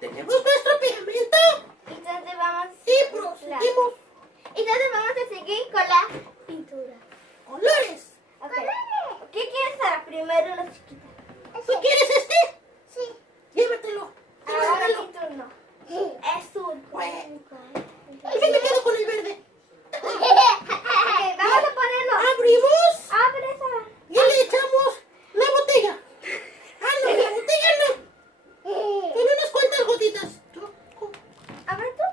Tenemos nuestro pegamento. Entonces vamos Y proseguimos. Entonces vamos a seguir con la pintura. Colores. Ok. ¿Qué quieres, Sara? Primero los chiquitos. ¿Tú quieres este? Sí. Llévatelo. Ahora Llévatelo. mi turno. Es un. Bueno. Yo me quedo con el verde. Ok, vamos a ponerlo. Abrimos Abre, Sara. y le echamos la botella. Ah, no, la botella no. Con unas cuantas gotitas. Abre tú.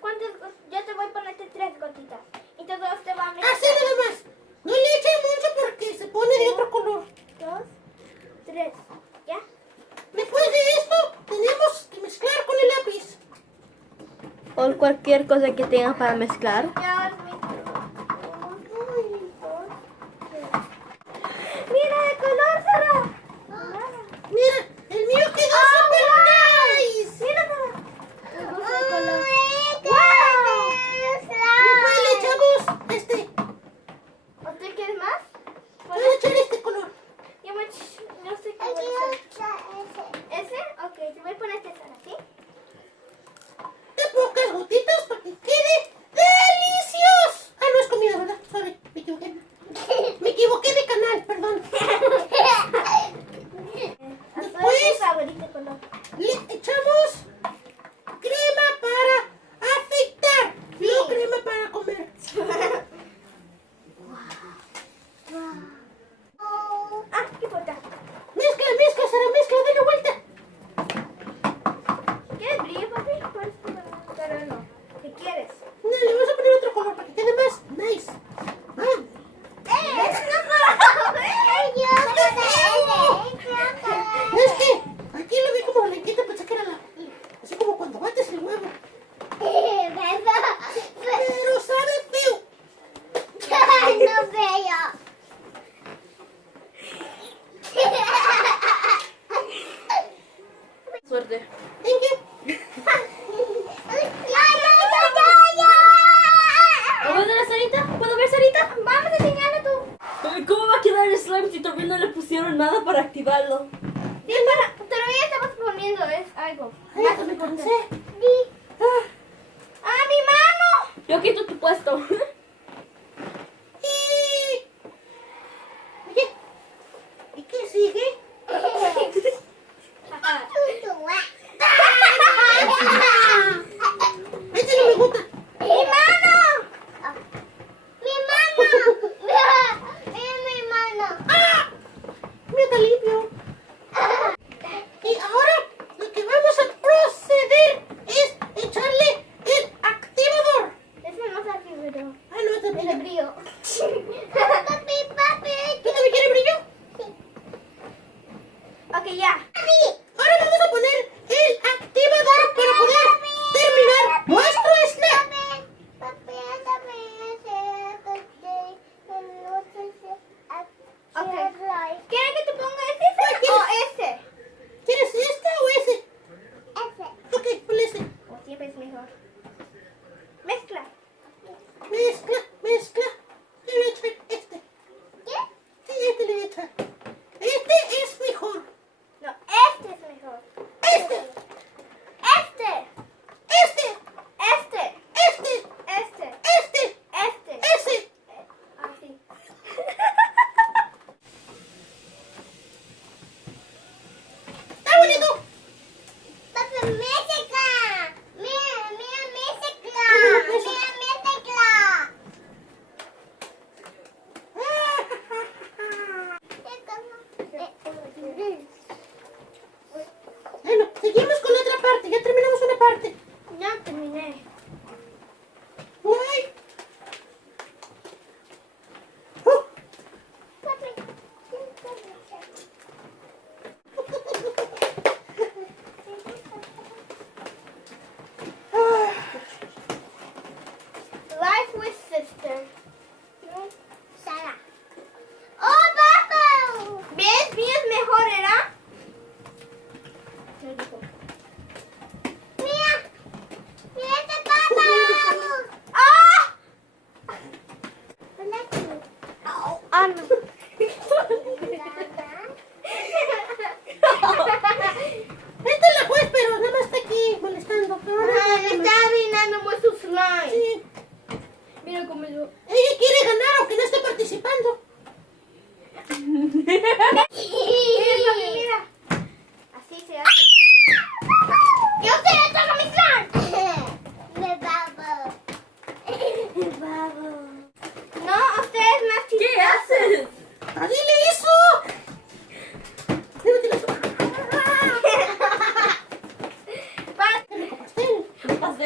¿Cuántas? Yo te voy a ponerte 3 gotitas. Entonces usted va a mezclar. Así nada más. No le eche mucho porque se pone de otro color. 2, 3. ¿Ya? Después de esto, tenemos que mezclar con el lápiz. O cualquier cosa que tengas para mezclar. Ya es mi turno. 1, 2, 3. ¡Mira el color, Sara! Mira, el mío quedó super nice. ¡Mira, Sara! Me gusta el color. Después le echamos este. ¿Usted quiere más? Voy a echar este color. Yo no sé qué voy a hacer. ¿Ese? Ok, te voy a poner este, Sara, ¿sí? De pocas gotitas para que quede delicioso. Ah, no es comida, ¿verdad? Sorry, me equivoqué. Me equivoqué de canal, perdón. ¿Cuál es tu favorito color? Le echamos crema para afeitar, no crema para comer. Ah, ¿qué importa? Mezcla, mezcla, Sara, mezcla, dale vuelta. ¿Quieres brillo, papi? ¿Cuál es tu color? Pero no. ¿Qué quieres? No, le vamos a poner otro color para que quede más nice. Ah, es que aquí lo vi como blanquita, pensé que era así como cuando bates el huevo. Pero sabe feo. Suerte. Thank you. ¿Puedo ver, Sarita? ¿Puedo ver, Sarita? Vamos a enseñarle tú. ¿Cómo va a quedar el slime si todavía no le pusieron nada para activarlo? Sí, todavía estamos poniendo algo. Ay, ya me cansé. ¡Ah, mi mano! Yo quito tu puesto. Oye, ¿y qué sigue? Este no me gusta. ¡Mi mano! Mira, está limpio. Y ahora lo que vamos a proceder es echarle el activador. Ese no se activó.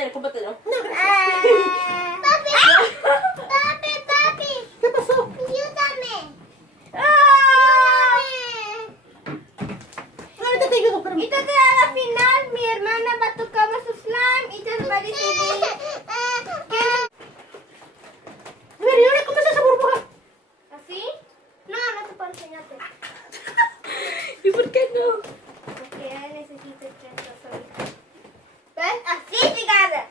Daniel, cómpratelo. No, gracias. Papi. ¿Qué pasó? Ayúdame. Ahorita te ayudo, pero... Entonces a la final mi hermana va a tocar su slime y entonces va a decidir A ver, ¿y ahora cómo es esa burbuja? ¿así? No te puedo enseñarte. ¿Y por qué no? Porque necesito 30 solitas. ¿Ves? Así se gana.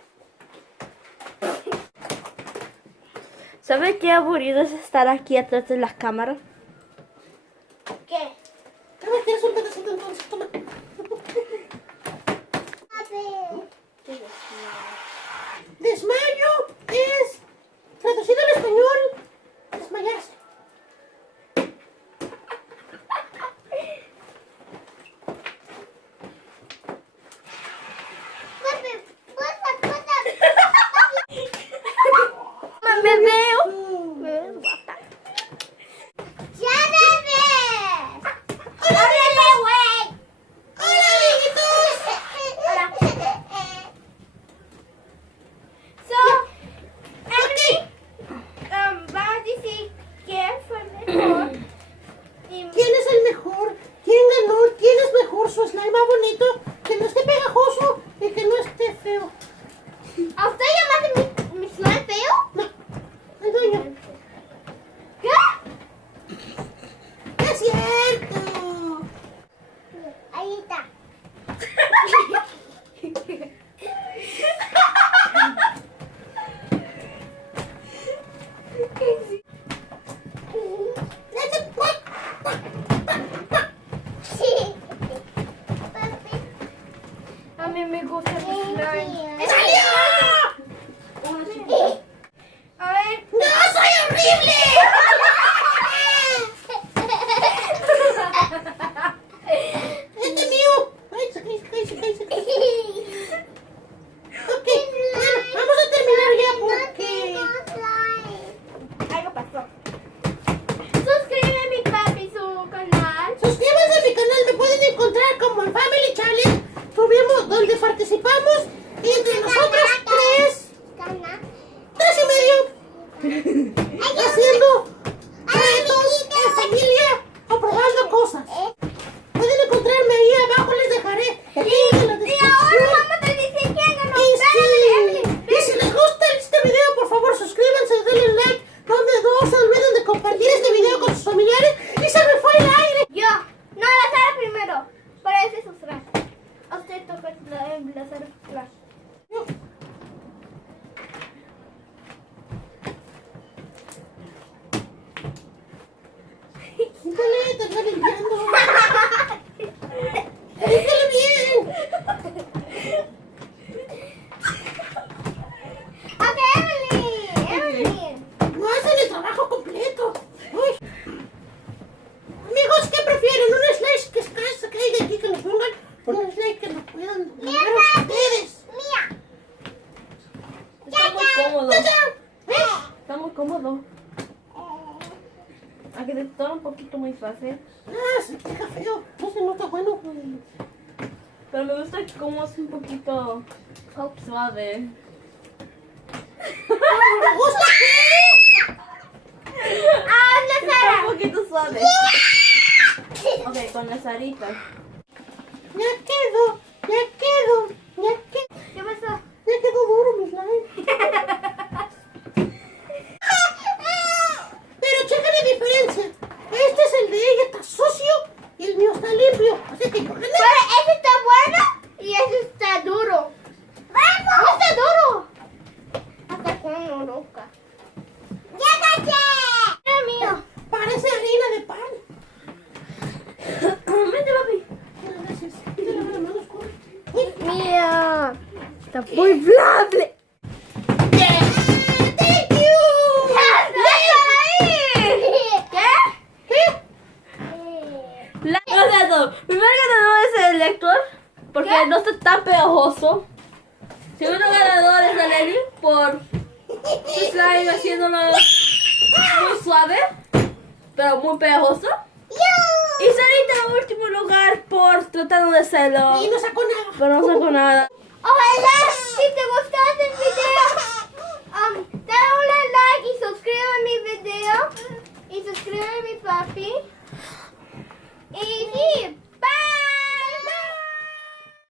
¿Sabes qué aburrido es estar aquí atrás de las cámaras? ¿Qué? A ver, ¿quieres un pedacito entonces? Toma. Desmayo es, traducido al español, desmayarse. Me veo. Mm. Me veo guapa. ¡Ya bebé! ¡Órale, güey! ¡Hola, amiguitos! Hola. So, Emily va a decir quién fue mejor. Y ¿Quién es el mejor? ¿Quién ganó? ¿Quién es mejor? ¿Su slime más bonito? Que no esté pegajoso y que no esté feo. ¿a usted llamaste mi slime feo? No, el dueño. ¿Qué? ¡No es cierto! Ahí está. A mí me gusta el slime. ¡Salió! A ver. ¡No, soy horrible! ¡Este es mío! ¡Cállese! Ok, bueno, vamos a terminar ya porque... Algo pasó. Suscríbete a mi papi su canal. Suscríbanse a mi canal, me pueden encontrar como el Family Challenge, donde participamos entre nosotros tres y medio, haciendo retos en familia o probando cosas. Pueden encontrarme ahí abajo, les dejaré el link en la Y ahora descripción. vamos a decir quién ganó. Y si les gusta este video, por favor suscríbanse, denle like, no se olviden de compartir este video con sus familiares. Y se me fue el aire. Yo. No, la Sara primero. Para ese sustrato. A usted toca la Sara. Híjole, te está limpiando. Límpiale bien. Ok, Emily. No hacen el trabajo completo. Uy. Amigos, ¿qué prefieren? ¿Un slice que caiga aquí que lo pongan? ¿O un slice que lo puedan lograr ustedes? Mía. Está muy cómodo. ¡Tachán! Está muy cómodo. A que te toma un poquito muy fácil. Ah, se queda feo. No se nota bueno. Pero me gusta como es un poquito suave. ¿Me gusta qué? Habla, Está Sara. un poquito suave. Ok, con la Sarita. Ya quedó. ¿Qué pasó? Ya quedó duro mi slime. Pero checa la diferencia. Este es el de ella, está sucio y el mío está limpio. Así que yo gané. Pero ese está bueno y ese está duro. ¡Vamos! ¡No está duro! Hasta con loca. ¡Ya caché! ¡Es mío! Parece harina de pan. Vete, papi. Gracias. Te lavo las manos con... Uy. Mía. Está muy flable. Thank you. ¿Qué? Primer ganador es el Héctor, porque no está tan pegajoso. Segundo ganador es el Eli, por su slime haciéndolo muy suave, pero muy pegajoso. Y Sarita en último lugar por tratando de hacerlo, Y no sacó nada. pero no sacó nada. Ojalá si te te gustó este video, dale un like y suscríbete a mi video. Y suscríbete a mi papi. Y sí.